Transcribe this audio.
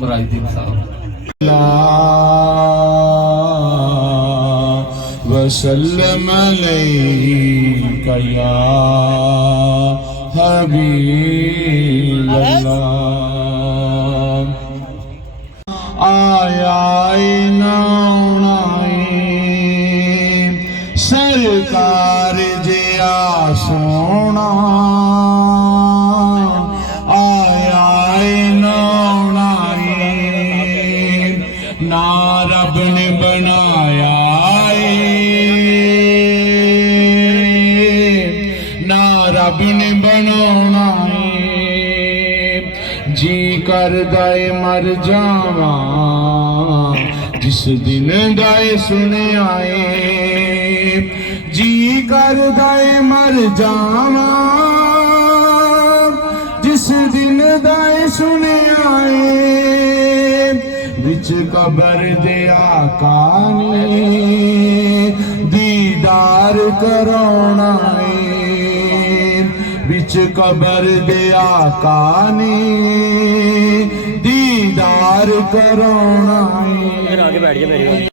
मुराददीन साहब। वसल्लम अलैका या हबीब अल्लाह। आया सरकार जिया सोना आया ना रब ने बनाया ना रब ने बनाना जी कर दाए मर जावा जिस दिन दाए सुने आए जी कर दाए मर जावा जिस दिन दाए सुने आए विच कबर दे आका ने दीदार कराना विच कबर दे आका ने दीदार कराना।